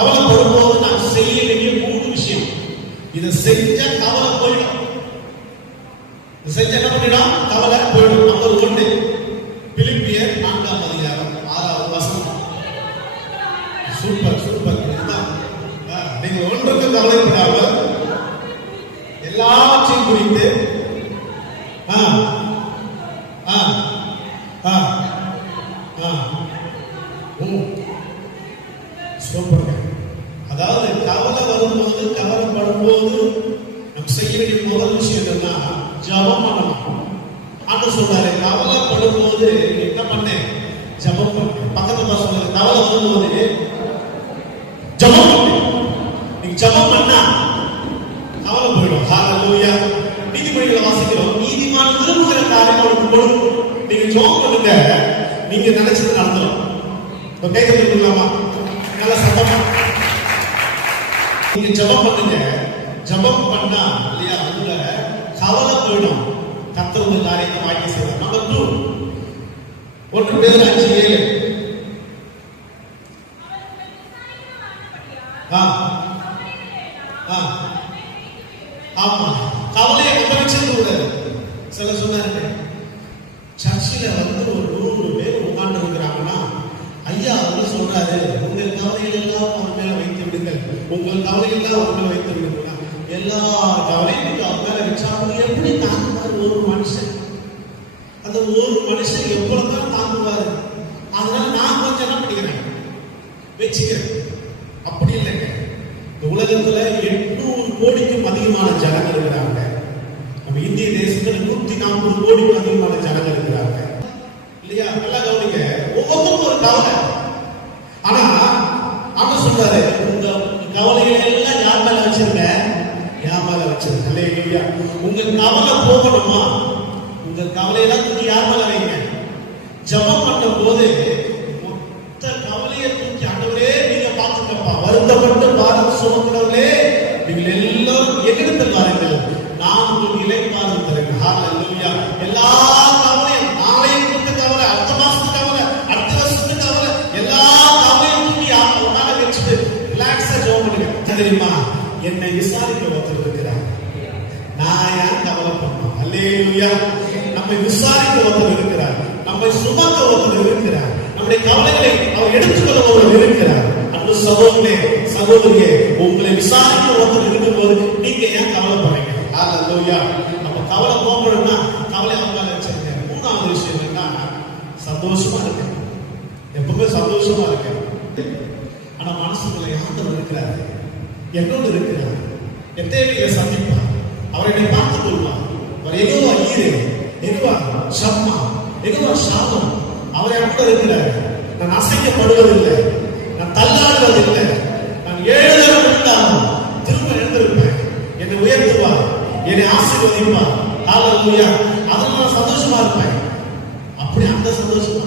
கவலைப்படும் போது நாம் செய்ய வேண்டிய 3 விஷயம். இதை செஞ்ச கவலை போயிடும். செஞ்ச என்ன பண்ணிடும்? கவலை போயிடும். நம்பர் 1 பிலிப்பியர் 4ஆம் அதிகாரம் 6வது வசனம். Super super. நீங்க ஒன்றுக்கு கவலைப்படாமல் எல்லாத்தையும் குறித்து அதாவது கவலை வரும்போது கவலைப்படும் போது நம்ம செய்ய வேண்டிய முதல் விஷயம் என்னன்னா ஜபம் பண்ணணும். ஆண்டு சொல்றாரு கவலைப்படும் போது என்ன பண்ண? ஜபம் பண்ண. பக்கத்துல சொல்றாரு கவலை வரும்போது ஜபம் பண்ணு. நீங்க ஜபம் பண்ணா கவலை போயிடும். ஹalleluya. நீதிமொழிகளை வாசிக்கிறோம். நீதிமான் விரும்புகிற காரியம் அவனுக்கு கொடுக்கும். நீங்க ஜெபம் பண்ணுங்க, நீங்க நினைச்சது நடந்துடும். கை தட்டிக்கலாமா? நல்ல சத்தமா நீங்க ஜெபம் பண்ணுங்க. ஜெபம் பண்ணா இல்லையா உங்க கவலை போயிடும். கர்த்தர் உங்க காரியத்தை வாங்கி செய்வார். நம்பர் 2 1 பேதுரு 5:7. ஆமா, கவலையை கவனிச்சது கூடாது. சில சொன்னாரு சர்ச்சில வந்து ஒரு 100 பேர் உட்கார்ந்து இருக்கிறாங்கன்னா ஐயா அவர் சொல்றாரு உங்கள் கவலைகள் எல்லாம் அவர் மேல வைத்து விடுங்கள், உங்கள் கவலைகள் எல்லாம் அவர் மேல வைத்து விடுங்க. எல்லா கவலையும் அவர் மேல வச்சா எப்படி தாங்குவார் ஒரு மனுஷன்? அந்த ஒரு மனுஷன் எவ்வளவுதான் தாங்குவாரு? அதனால நான் கொஞ்சம் என்ன பண்ணிக்கிறேன் வச்சுக்கிறேன். அப்படி இல்லைங்க. இந்த உலகத்துல 800 கோடிக்கும் அதிகமான ஜனங்கள் இருக்கிறாங்க. நம்ம இந்திய தேசத்துல 140 கோடிக்கும் அதிகமான ஜனங்கள் இருக்கிறாங்க இல்லையா? நல்லா கவனிங்க. ஒவ்வொருத்தருக்கும் ஒரு கவலை. ஆனா அவன் சொல்றாரு உங்க கவலைகளை எல்லாம் யார் மேல வச்சிருங்க? என் மேல வச்சிருங்க. அல்லேலூயா. உங்க கவலை போகணுமா? உங்க கவலையெல்லாம் தூக்கி யார் மேல வைங்க? ஜெபம் பண்ணும் போது மொத்த கவலையை தூக்கி ஆண்டவரே நீங்க பார்த்துக்கப்பா, வருத்தப்பட்டு பாரம் சுமக்கிறவர்களே நீங்கள் எல்லாரும் என்னிடத்தில் வாருங்கள், நான் உங்களுக்கு இளைப்பாறுதல் தருகிறேன். ஹalleluya. எல்லா கவலையும் நாளைக்கு கொடுத்த கவலை, அடுத்த மாசத்துக்கு கவலை, அடுத்த வருஷத்துக்கு கவலை, எல்லா கவலையும் தூக்கி அவர் மேல வச்சுட்டு ரிலாக்ஸா ஜெபம் பண்ணுங்க. தெரியுமா என்னை விசாரிக்க ஒருத்தர் இருக்கிறார். நான் ஏன் கவலை பண்ணணும்? அல்லேலூயா. நம்மை விசாரிக்க ஒருத்தர் இருக்கிறார், நம்மை சுமக்க ஒருத்தர் இருக்கிறார், நம்முடைய கவலைகளை அவர் எடுத்துக்கொள்ள ஒருவர் இருக்கிறார். அன்பு சகோதரனே சகோதரியே, உங்களை விசாரிக்க ஒருத்தர் இருக்கும் போது நீங்க ஏன் கவலைப்படுறீங்க? ஹalleluya. அப்ப கவலை போகணும்னா கவலை அவங்க மேல வச்சிருங்க. 3வது விஷயம் என்னன்னா சந்தோஷமா இருக்கு. எப்பவுமே சந்தோஷமா இருக்கு. ஆனா மனசுக்குள்ள ஆண்டவர் இருக்கிறார், என்னோடு இருக்கிறார், என் தேவையை சந்திப்பார், அவர் என்னை பார்த்துக் கொள்வார். அவர் எதுவா ஈரே, எதுவா சம்மா, எதுவா சாமம், அவர் என்னோட இருக்கிறார். நான் அசைக்கப்படுவதில்லை, நான் தள்ளாடுவதில்லை. நான் 7 தடவை விழுந்தாலும் திரும்ப எழுந்திருப்பேன். என்னை உயர்த்துவார், என்னை ஆசீர்வதிப்பார். ஹalleluya. அதனால சந்தோஷமா இருப்பேன். அப்படி அந்த சந்தோஷமா